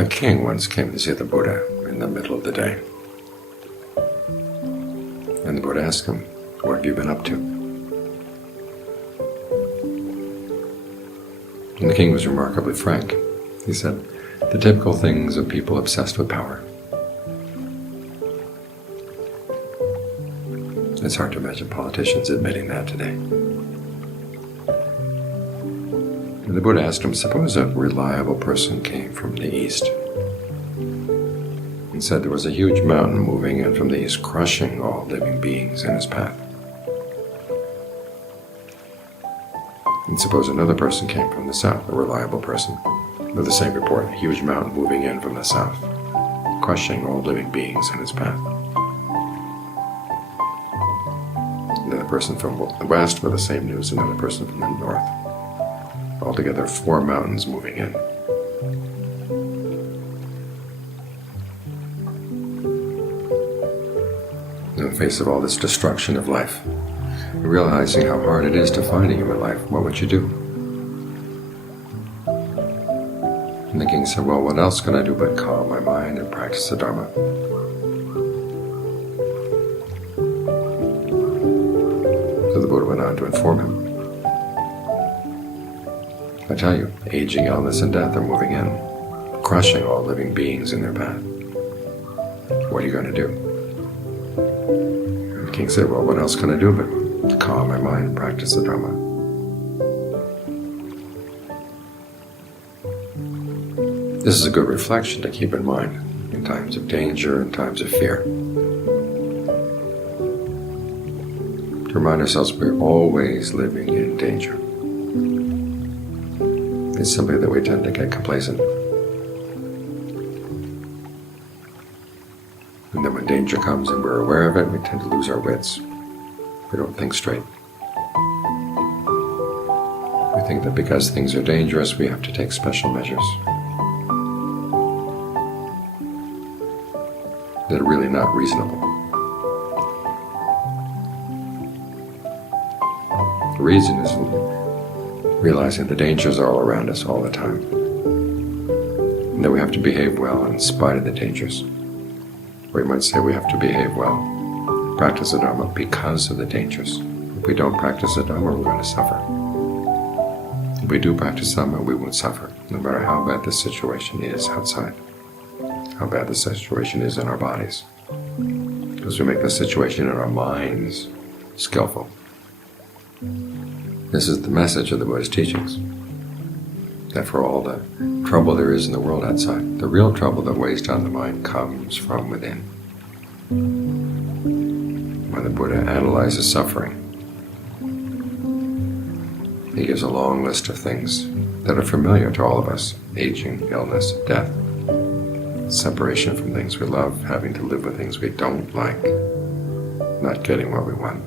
A king once came to see the Buddha in the middle of the day. And the Buddha asked him, "What have you been up to?" And the king was remarkably frank. He said, "The typical things of people obsessed with power." It's hard to imagine politicians admitting that today. And the Buddha asked him, suppose a reliable person came from the east and said there was a huge mountain moving in from the east, crushing all living beings in his path. And suppose another person came from the south, a reliable person, with the same report, a huge mountain moving in from the south, crushing all living beings in its path. Another person from the west with the same news, another person from the north. Altogether 4 mountains moving in. In the face of all this destruction of life, realizing how hard it is to find a human life, what would you do? And the king said, well, what else can I do but calm my mind and practice the dharma? So the Buddha went on to inform him. I tell you, aging, illness, and death are moving in, crushing all living beings in their path. What are you going to do? And the king said, well, what else can I do but calm my mind and practice the dharma? This is a good reflection to keep in mind in times of danger and times of fear. To remind ourselves we're always living in danger. It's simply that we tend to get complacent. And then when danger comes and we're aware of it, we tend to lose our wits. We don't think straight. We think that because things are dangerous, we have to take special measures that are really not reasonable. The reason is realizing the dangers are all around us all the time, and that we have to behave well in spite of the dangers. Or you might say we have to behave well, practice the dharma because of the dangers. If we don't practice the dharma, we're going to suffer. If we do practice dharma, we won't suffer, no matter how bad the situation is outside, how bad the situation is in our bodies, because we make the situation in our minds skillful. This is the message of the Buddha's teachings, that for all the trouble there is in the world outside, the real trouble that weighs down the mind comes from within. When the Buddha analyzes suffering, he gives a long list of things that are familiar to all of us: aging, illness, death, separation from things we love, having to live with things we don't like, not getting what we want.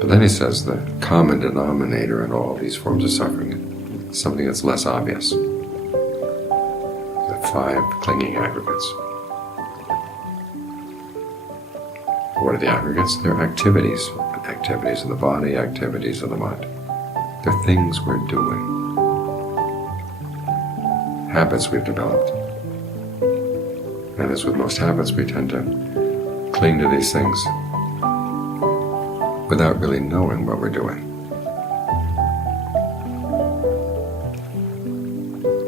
But then he says the common denominator in all these forms of suffering is something that's less obvious. The 5 clinging aggregates. What are the aggregates? They're activities. Activities of the body, activities of the mind. They're things we're doing. Habits we've developed. And as with most habits, we tend to cling to these things without really knowing what we're doing.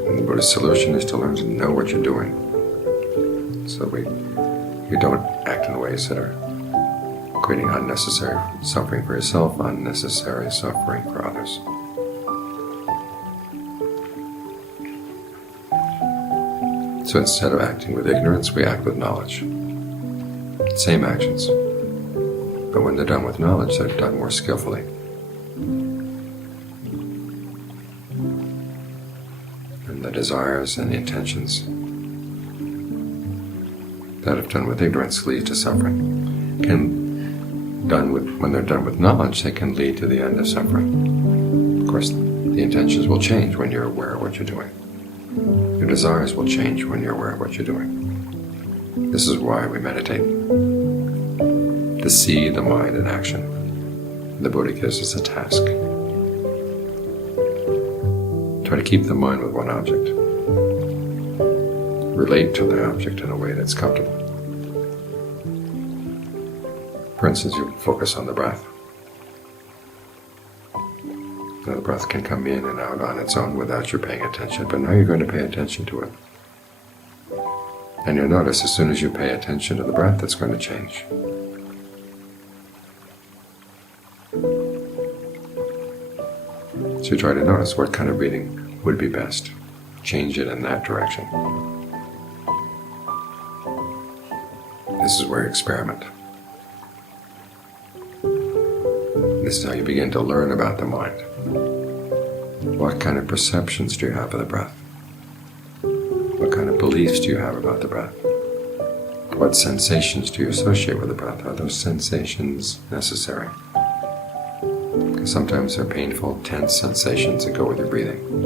And the Buddha's solution is to learn to know what you're doing, so we don't act in ways that are creating unnecessary suffering for yourself, unnecessary suffering for others. So instead of acting with ignorance, we act with knowledge. Same actions. But when they're done with knowledge, they're done more skillfully. And the desires and the intentions that, if done with ignorance, lead to suffering, when they're done with knowledge, they can lead to the end of suffering. Of course, the intentions will change when you're aware of what you're doing. Your desires will change when you're aware of what you're doing. This is why we meditate. To see the mind in action. The Buddha gives us a task. Try to keep the mind with one object. Relate to the object in a way that's comfortable. For instance, you focus on the breath. Now the breath can come in and out on its own without you paying attention, but now you're going to pay attention to it. And you'll notice as soon as you pay attention to the breath, it's going to change. So you try to notice what kind of breathing would be best. Change it in that direction. This is where you experiment. This is how you begin to learn about the mind. What kind of perceptions do you have of the breath? What kind of beliefs do you have about the breath? What sensations do you associate with the breath? Are those sensations necessary? Because sometimes they're painful, tense sensations that go with your breathing.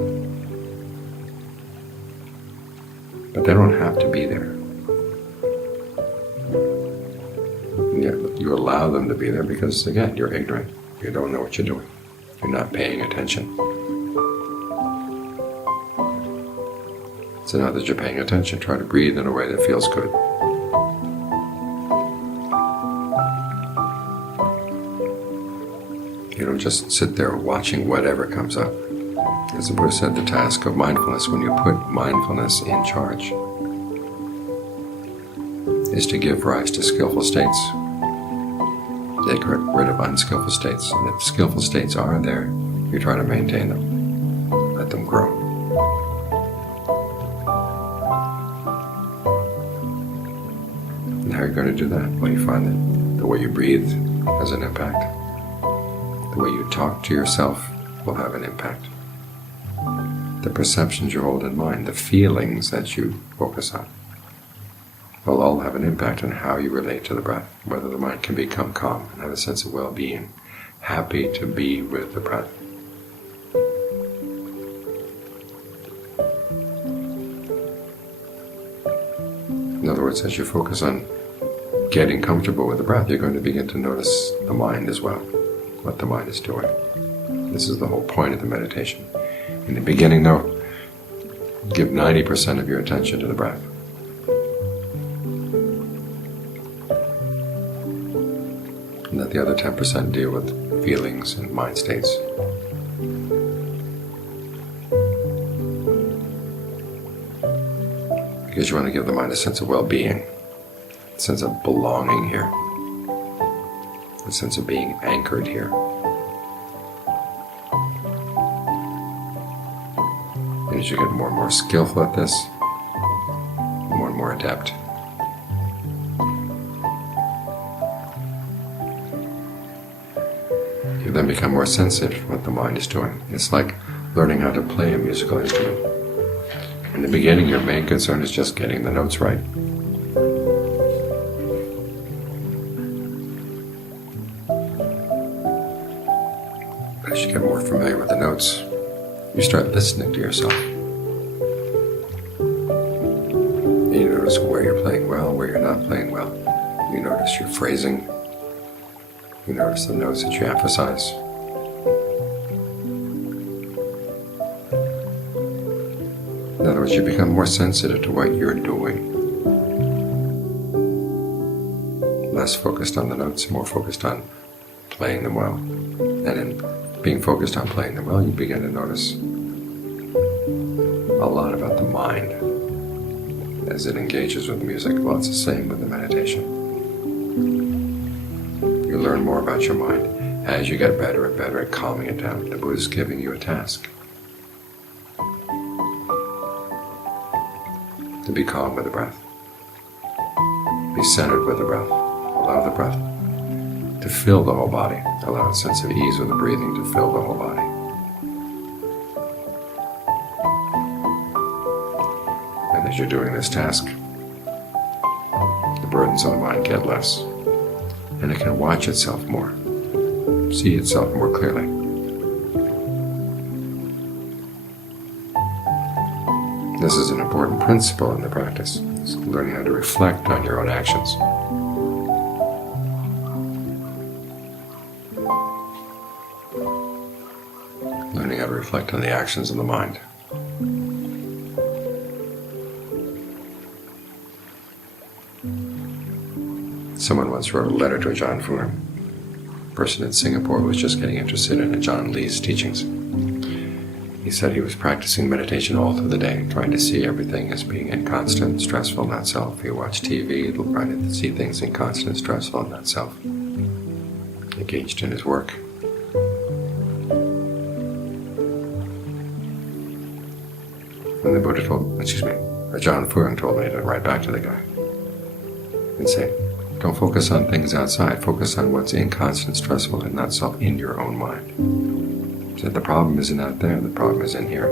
But they don't have to be there. Yet you allow them to be there because, again, you're ignorant. You don't know what you're doing. You're not paying attention. So now that you're paying attention, try to breathe in a way that feels good. You don't just sit there watching whatever comes up. As the Buddha said, the task of mindfulness, when you put mindfulness in charge, is to give rise to skillful states. Take rid of unskillful states. And if skillful states are there, you try to maintain them. Let them grow. And how are you going to do that? Well, you find that the way you breathe has an impact. The way you talk to yourself will have an impact. The perceptions you hold in mind, the feelings that you focus on, will all have an impact on how you relate to the breath, whether the mind can become calm and have a sense of well-being, happy to be with the breath. In other words, as you focus on getting comfortable with the breath, you're going to begin to notice the mind as well, what the mind is doing. This is the whole point of the meditation. In the beginning, though, give 90% of your attention to the breath. And let the other 10% deal with feelings and mind states. Because you want to give the mind a sense of well-being, a sense of belonging here, a sense of being anchored here. And as you get more and more skillful at this, more and more adept, you then become more sensitive to what the mind is doing. It's like learning how to play a musical instrument. In the beginning, your main concern is just getting the notes right. But as you get more familiar with the notes, you start listening to yourself. And you notice where you're playing well, where you're not playing well. You notice your phrasing. You notice the notes that you emphasize. In other words, you become more sensitive to what you're doing. Less focused on the notes, more focused on playing them well. And in being focused on playing them well, you begin to notice a lot about the mind as it engages with music. Well, it's the same with the meditation. You learn more about your mind as you get better and better at calming it down. The Buddha is giving you a task to be calm with the breath. Be centered with the breath. Allow the breath to fill the whole body. Allow a sense of ease with the breathing to fill the whole body. And as you're doing this task, the burdens of the mind get less. And it can watch itself more, see itself more clearly. This is an important principle in the practice. It's learning how to reflect on your own actions. Learning how to reflect on the actions of the mind. Someone once wrote a letter to Ajahn Fuang, a person in Singapore who was just getting interested in Ajahn Lee's teachings. He said he was practicing meditation all through the day, trying to see everything as being inconstant, stressful, not self. He watched TV, trying to see things inconstant, stressful, not self. Engaged in his work. And the Buddha Ajahn Fuang told me to write back to the guy and say, don't focus on things outside, focus on what's inconstant, stressful, and not self in your own mind. He said the problem isn't out there, the problem is in here.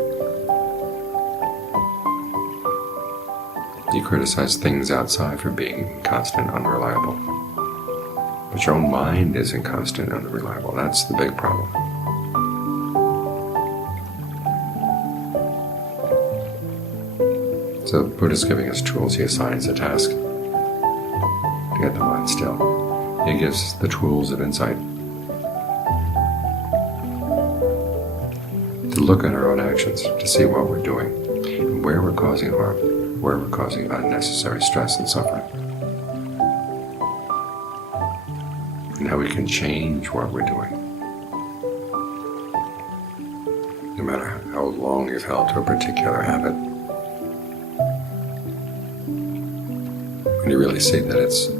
You criticize things outside for being inconstant, unreliable. But your own mind is inconstant, unreliable. That's the big problem. So the Buddha's giving us tools. He assigns a task to get the mind still. He gives the tools of insight to look at our own actions, to see what we're doing, and where we're causing harm, where we're causing unnecessary stress and suffering, and how we can change what we're doing. No matter how long you've held to a particular habit, when you really see that it's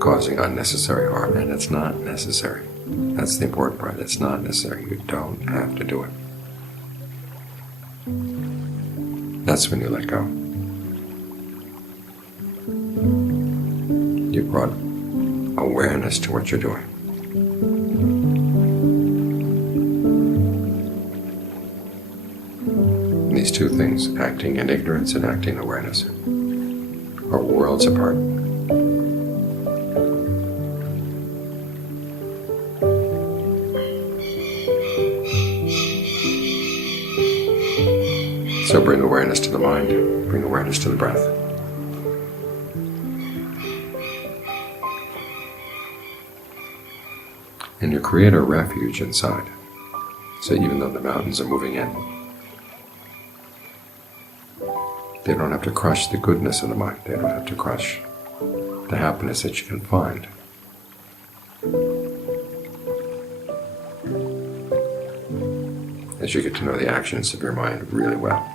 causing unnecessary harm, and it's not necessary. That's the important part. It's not necessary. You don't have to do it. That's when you let go. You brought awareness to what you're doing. And these two things, acting in ignorance and acting in awareness, are worlds apart. So bring awareness to the mind, bring awareness to the breath. And you create a refuge inside. So even though the mountains are moving in, they don't have to crush the goodness of the mind. They don't have to crush the happiness that you can find. As you get to know the actions of your mind really well.